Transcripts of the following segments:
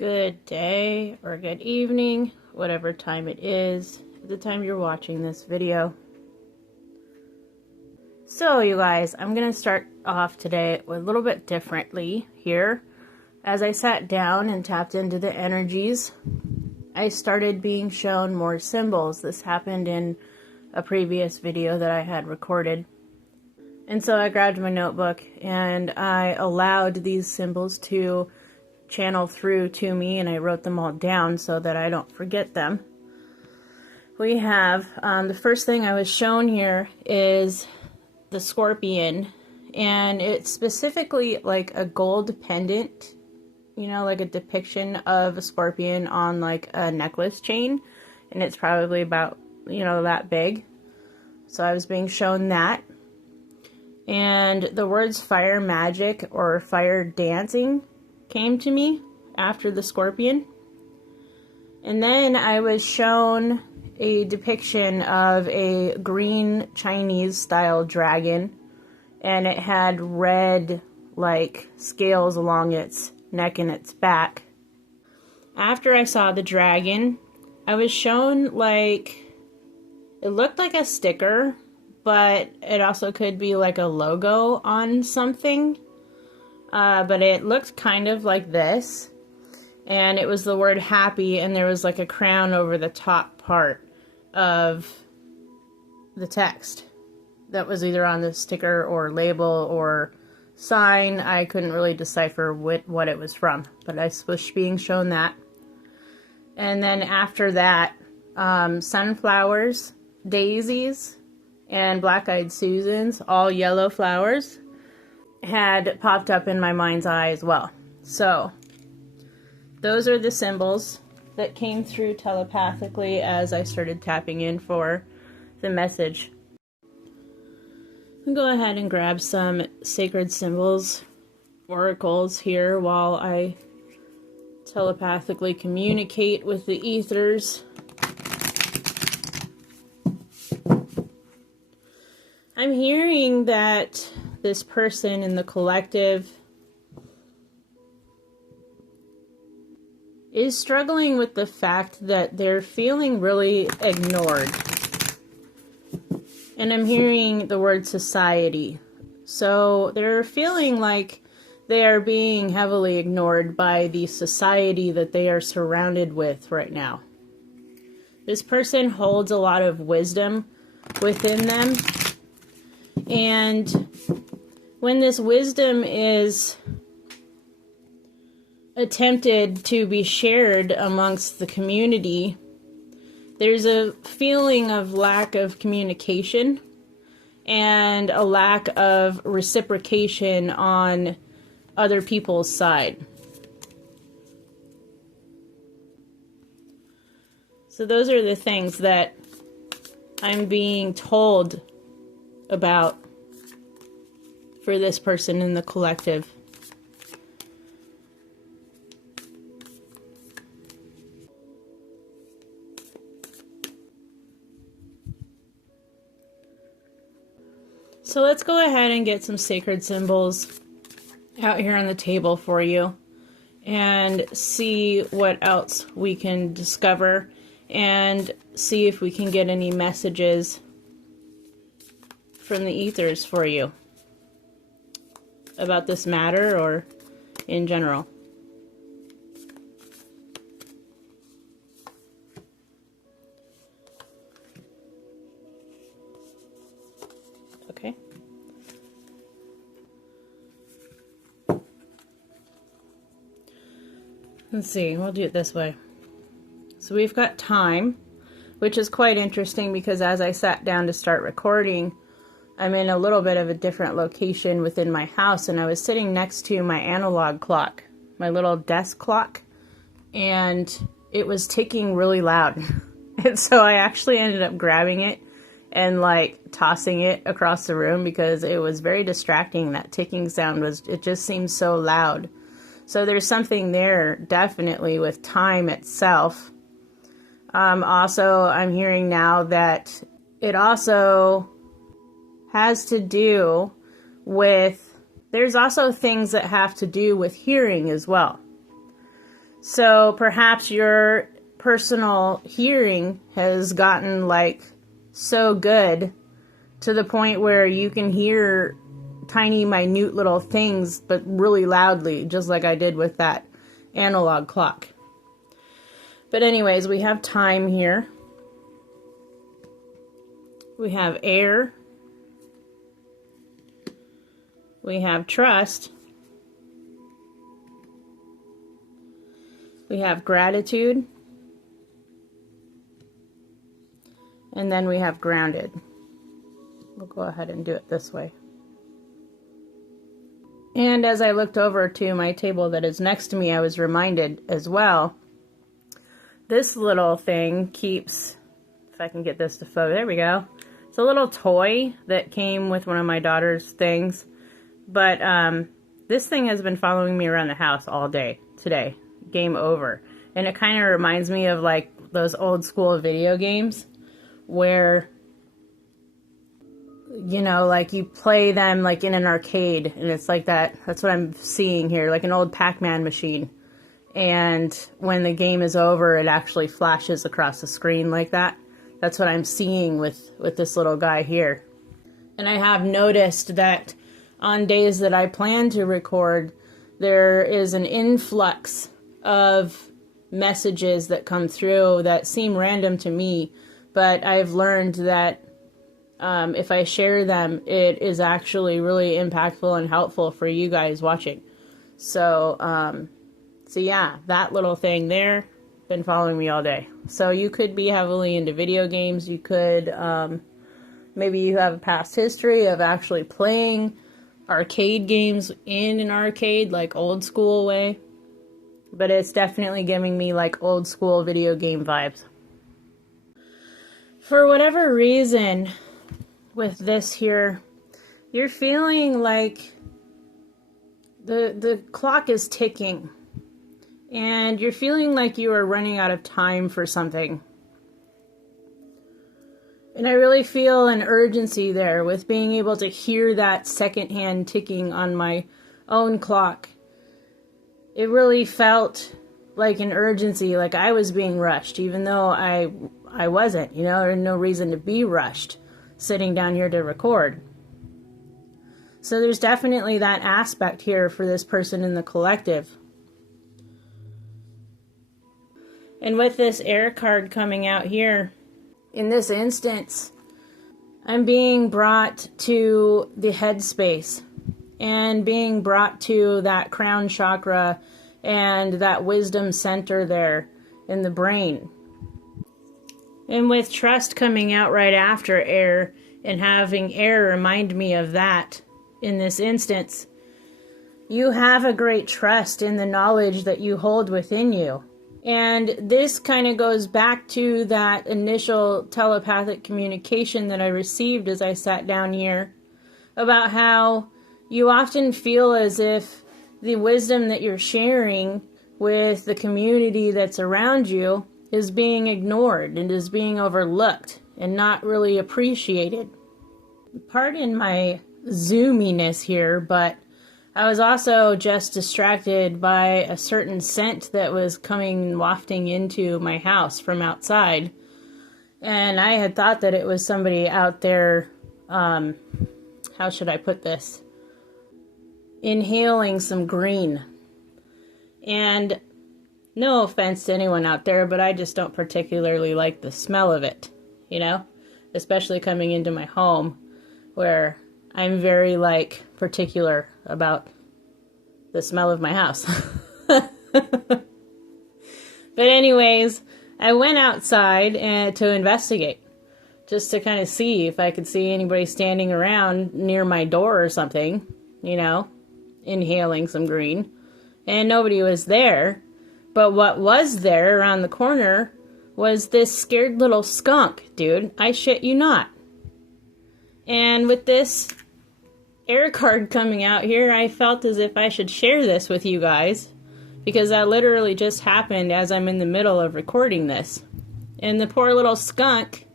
Good day or good evening, whatever time it is at the time you're watching this video. So you guys, I'm going to start off today a little bit differently here. As I sat down and tapped into the energies, I started being shown more symbols. This happened in a previous video that I had recorded. And so I grabbed my notebook and I allowed these symbols to channel through to me, and I wrote them all down so that I don't forget them. We have, the first thing I was shown here is the scorpion, and it's specifically like a gold pendant, you know, like a depiction of a scorpion on like a necklace chain, and it's probably about, you know, that big. So I was being shown that. And the words fire magic or fire dancing came to me after the scorpion. And then I was shown a depiction of a green Chinese style dragon, and it had red like scales along its neck and its back. After I saw the dragon, I was shown like, it looked like a sticker, but it also could be like a logo on something. But it looked kind of like this, and it was the word happy, and there was like a crown over the top part of the text that was either on the sticker or label or sign. I couldn't really decipher what it was from, but I was being shown that. And then after that, sunflowers, daisies, and black-eyed Susans, all yellow flowers, had popped up in my mind's eye as well. So those are the symbols that came through telepathically as I started tapping in for the message. I'll go ahead and grab some sacred symbols, oracles here while I telepathically communicate with the ethers. I'm hearing that this person in the collective is struggling with the fact that they're feeling really ignored. And I'm hearing the word society. So they're feeling like they are being heavily ignored by the society that they are surrounded with right now. This person holds a lot of wisdom within them. And when this wisdom is attempted to be shared amongst the community, there's a feeling of lack of communication and a lack of reciprocation on other people's side. So those are the things that I'm being told about for this person in the collective. So let's go ahead and get some sacred symbols out here on the table for you and see what else we can discover and see if we can get any messages from the ethers for you about this matter or in general. Okay. Let's see, we'll do it this way. So we've got time, which is quite interesting because as I sat down to start recording, I'm in a little bit of a different location within my house, and I was sitting next to my analog clock, my little desk clock, and it was ticking really loud. And so I actually ended up grabbing it and like tossing it across the room because it was very distracting. That ticking sound it just seemed so loud. So there's something there definitely with time itself. Also, I'm hearing now that it also has to do with, there's also things that have to do with hearing as well. So perhaps your personal hearing has gotten like so good to the point where you can hear tiny, minute little things, but really loudly, just like I did with that analog clock. But anyways, we have time here. We have air. We have trust. We have gratitude. And then we have grounded. We'll go ahead and do it this way. And as I looked over to my table that is next to me, I was reminded as well, this little thing keeps, if I can get this to focus, there we go. It's a little toy that came with one of my daughter's things. But this thing has been following me around the house all day today. Game over. And it kind of reminds me of like those old school video games where, you know, like you play them like in an arcade, and it's like that. That's what I'm seeing here, like an old Pac-Man machine. And when the game is over, it actually flashes across the screen like that. That's what I'm seeing with this little guy here. And I have noticed that on days that I plan to record, there is an influx of messages that come through that seem random to me, but I've learned that if I share them, it is actually really impactful and helpful for you guys watching. So yeah, that little thing there, been following me all day. So you could be heavily into video games. You could, maybe you have a past history of actually playing arcade games in an arcade, like old school way. But it's definitely giving me like old school video game vibes. For whatever reason, with this here, you're feeling like the clock is ticking. And you're feeling like you are running out of time for something. And I really feel an urgency there with being able to hear that secondhand ticking on my own clock. It really felt like an urgency, like I was being rushed, even though I wasn't. You know, there's no reason to be rushed sitting down here to record. So there's definitely that aspect here for this person in the collective. And with this air card coming out here, in this instance, I'm being brought to the headspace and being brought to that crown chakra and that wisdom center there in the brain. And with trust coming out right after air and having air remind me of that in this instance, you have a great trust in the knowledge that you hold within you. And this kind of goes back to that initial telepathic communication that I received as I sat down here about how you often feel as if the wisdom that you're sharing with the community that's around you is being ignored and is being overlooked and not really appreciated. Pardon my zoominess here, but I was also just distracted by a certain scent that was coming wafting into my house from outside. And I had thought that it was somebody out there, how should I put this? Inhaling some green. And no offense to anyone out there, but I just don't particularly like the smell of it, you know? Especially coming into my home where I'm very, particular about the smell of my house. But anyways, I went outside to investigate, just to kind of see if I could see anybody standing around near my door or something, you know, inhaling some green. And nobody was there. But what was there around the corner was this scared little skunk, dude. I shit you not. And with this air card coming out here, I felt as if I should share this with you guys, because that literally just happened as I'm in the middle of recording this. And the poor little skunk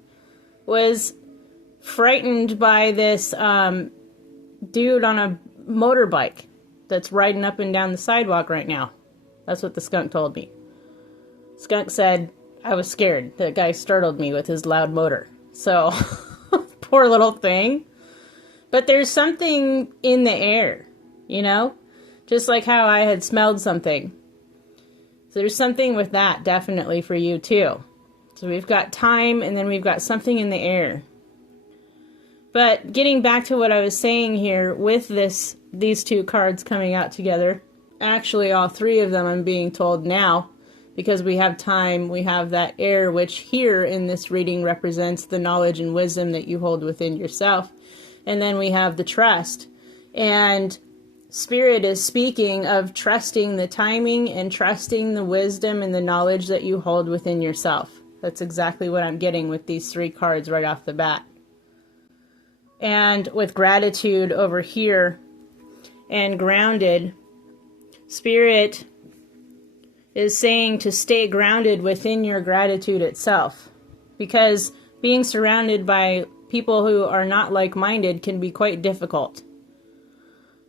was frightened by this dude on a motorbike that's riding up and down the sidewalk right now. That's what the skunk told me. Skunk said, I was scared. That guy startled me with his loud motor. So, poor little thing. But there's something in the air, you know? Just like how I had smelled something. So there's something with that definitely for you too. So we've got time and then we've got something in the air. But getting back to what I was saying here with these two cards coming out together, actually all three of them I'm being told now, because we have time, we have that air, which here in this reading represents the knowledge and wisdom that you hold within yourself. And then we have the trust. And Spirit is speaking of trusting the timing and trusting the wisdom and the knowledge that you hold within yourself. That's exactly what I'm getting with these three cards right off the bat. And with gratitude over here and grounded, Spirit is saying to stay grounded within your gratitude itself. Because being surrounded by people who are not like-minded can be quite difficult.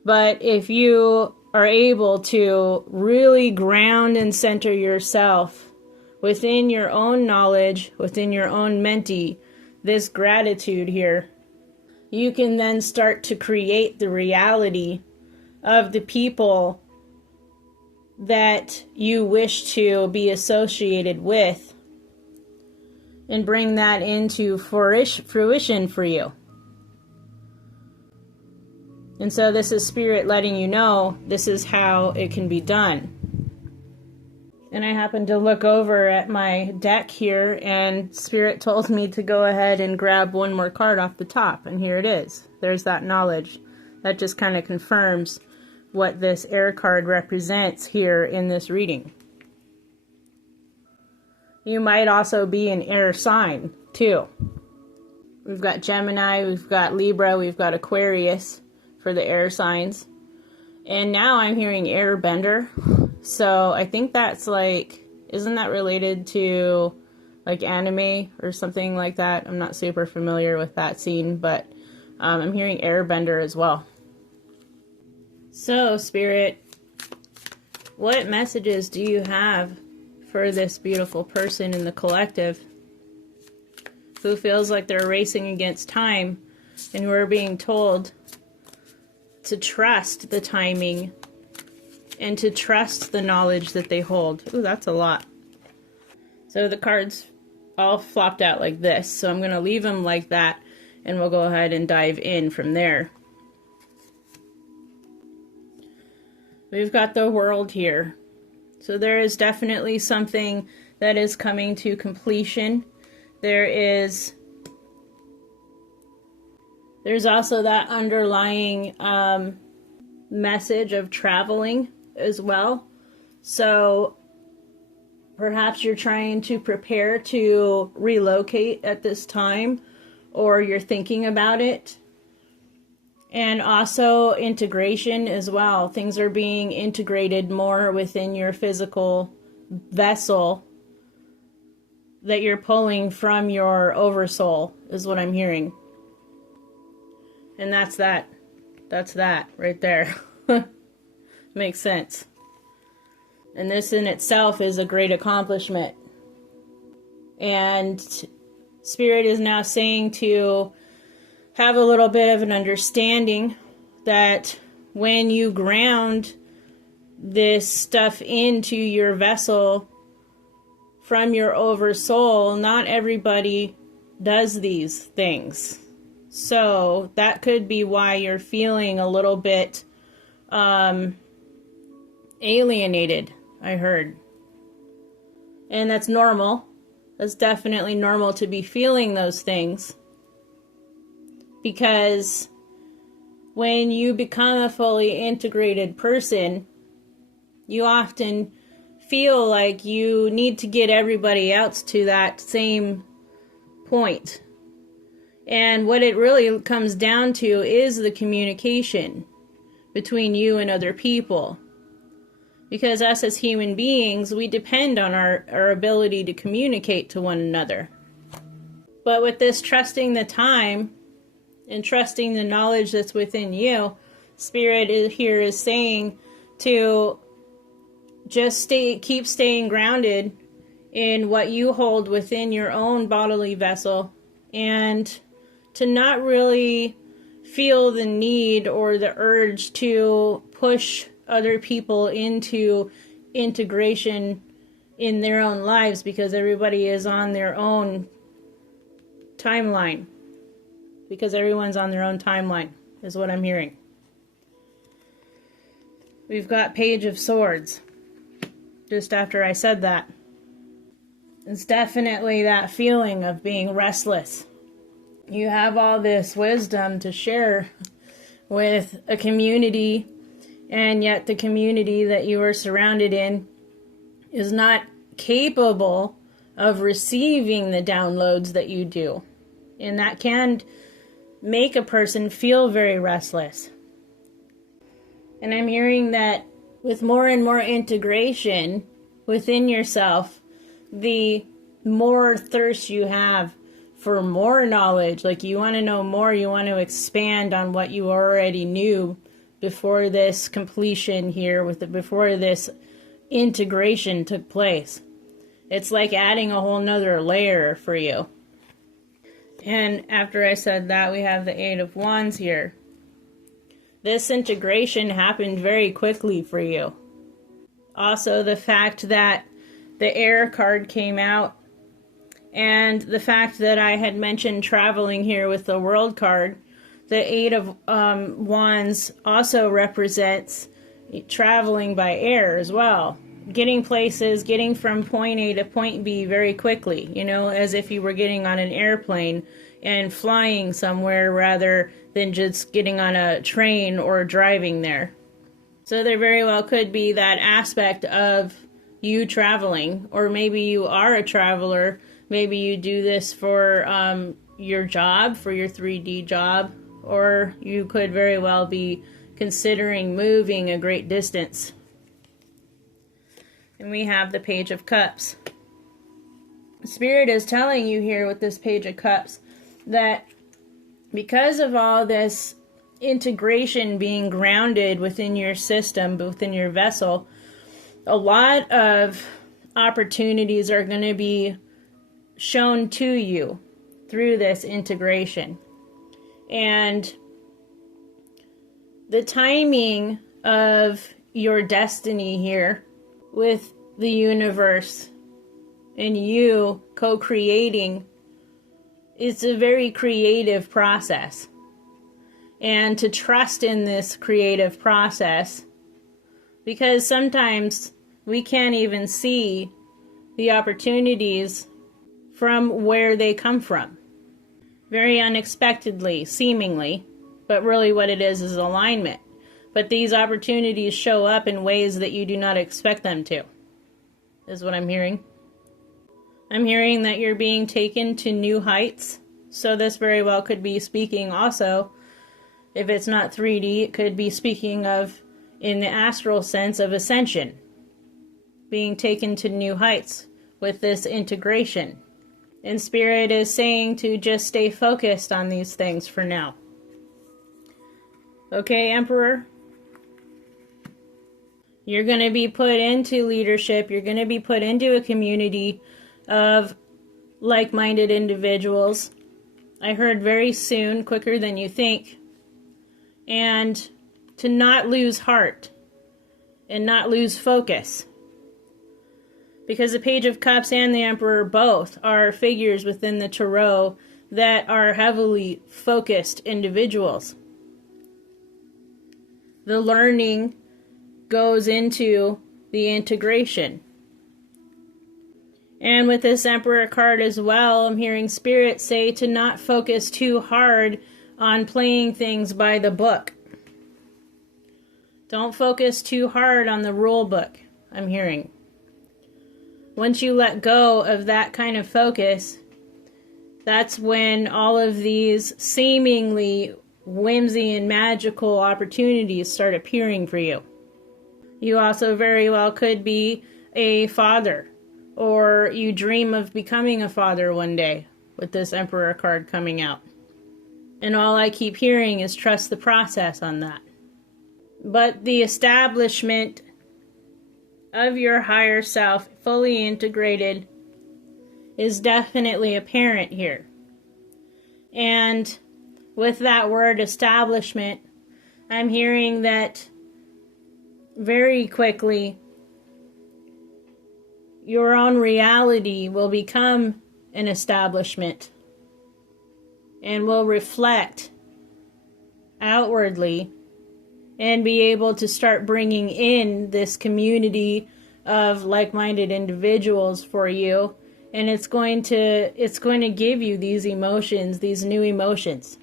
But if you are able to really ground and center yourself within your own knowledge, within your own menti, this gratitude here, you can then start to create the reality of the people that you wish to be associated with and bring that into fruition for you. And so this is Spirit letting you know this is how it can be done. And I happened to look over at my deck here, and Spirit told me to go ahead and grab one more card off the top. And here it is. There's that knowledge. That just kind of confirms what this air card represents here in this reading. You might also be an air sign, too. We've got Gemini, we've got Libra, we've got Aquarius for the air signs. And now I'm hearing airbender. So I think that's like, isn't that related to like anime or something like that? I'm not super familiar with that scene, but I'm hearing airbender as well. So Spirit, what messages do you have for this beautiful person in the collective who feels like they're racing against time and who are being told to trust the timing and to trust the knowledge that they hold? Ooh, that's a lot. So the cards all flopped out like this, so I'm going to leave them like that and we'll go ahead and dive in from there. We've got the World here. So there is definitely something that is coming to completion. There's also that underlying message of traveling as well. So perhaps you're trying to prepare to relocate at this time, or you're thinking about it. And also integration as well. Things are being integrated more within your physical vessel that you're pulling from your oversoul, is what I'm hearing. And that's that. That's that right there. Makes sense. And this in itself is a great accomplishment. And Spirit is now saying to have a little bit of an understanding that when you ground this stuff into your vessel from your oversoul, not everybody does these things. So that could be why you're feeling a little bit alienated, I heard. And that's normal. That's definitely normal to be feeling those things. Because when you become a fully integrated person, you often feel like you need to get everybody else to that same point. And what it really comes down to is the communication between you and other people. Because us as human beings, we depend on our ability to communicate to one another. But with this trusting the time and trusting the knowledge that's within you, Spirit here is saying to just keep staying grounded in what you hold within your own bodily vessel, and to not really feel the need or the urge to push other people into integration in their own lives, because everybody is on their own timeline. Because everyone's on their own timeline, is what I'm hearing. We've got Page of Swords, just after I said that. It's definitely that feeling of being restless. You have all this wisdom to share with a community, and yet the community that you are surrounded in is not capable of receiving the downloads that you do. And that can make a person feel very restless. And I'm hearing that with more and more integration within yourself, the more thirst you have for more knowledge, like you want to know more, you want to expand on what you already knew before this completion here, before this integration took place. It's like adding a whole nother layer for you. And after I said that, we have the Eight of Wands here. This integration happened very quickly for you. Also, the fact that the Air card came out, and the fact that I had mentioned traveling here with the World card, the Eight of Wands also represents traveling by air as well. Getting places, getting from point A to point B very quickly, as if you were getting on an airplane and flying somewhere rather than just getting on a train or driving there. So there very well could be that aspect of you traveling, or maybe you are a traveler. Maybe you do this for your job, for your 3D job, or you could very well be considering moving a great distance. And we have the Page of Cups. Spirit is telling you here with this Page of Cups that because of all this integration being grounded within your system, within your vessel, a lot of opportunities are going to be shown to you through this integration. And the timing of your destiny here with the universe and you co-creating, it's a very creative process. And to trust in this creative process, because sometimes we can't even see the opportunities from where they come from. Very unexpectedly, seemingly, but really what it is alignment. But these opportunities show up in ways that you do not expect them to, is what I'm hearing. I'm hearing that you're being taken to new heights. So this very well could be speaking also, if it's not 3D, it could be speaking of, in the astral sense, of ascension. Being taken to new heights with this integration. And Spirit is saying to just stay focused on these things for now. Okay, Emperor? You're going to be put into leadership. You're going to be put into a community of like-minded individuals. I heard very soon, quicker than you think. And to not lose heart and not lose focus. Because the Page of Cups and the Emperor both are figures within the Tarot that are heavily focused individuals. The learning goes into the integration. And with this Emperor card as well, I'm hearing Spirit say to not focus too hard on playing things by the book. Don't focus too hard on the rule book, I'm hearing. Once you let go of that kind of focus, that's when all of these seemingly whimsy and magical opportunities start appearing for you. You also very well could be a father, or you dream of becoming a father one day with this Emperor card coming out. And all I keep hearing is trust the process on that. But the establishment of your higher self, fully integrated is definitely apparent here. And with that word establishment, I'm hearing that very quickly your own reality will become an establishment and will reflect outwardly and be able to start bringing in this community of like-minded individuals for you, and it's going to give you these emotions, these new emotions.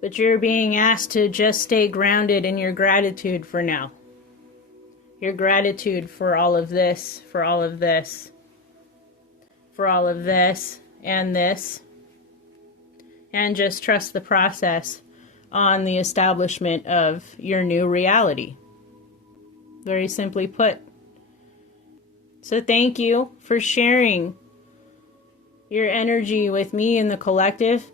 But you're being asked to just stay grounded in your gratitude for now. Your gratitude for all of this, for all of this, for all of this, and this. And just trust the process on the establishment of your new reality. Very simply put. So thank you for sharing your energy with me and the collective.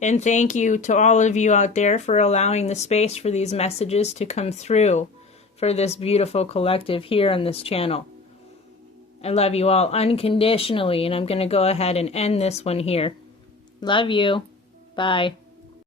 And thank you to all of you out there for allowing the space for these messages to come through for this beautiful collective here on this channel. I love you all unconditionally, and I'm going to go ahead and end this one here. Love you. Bye.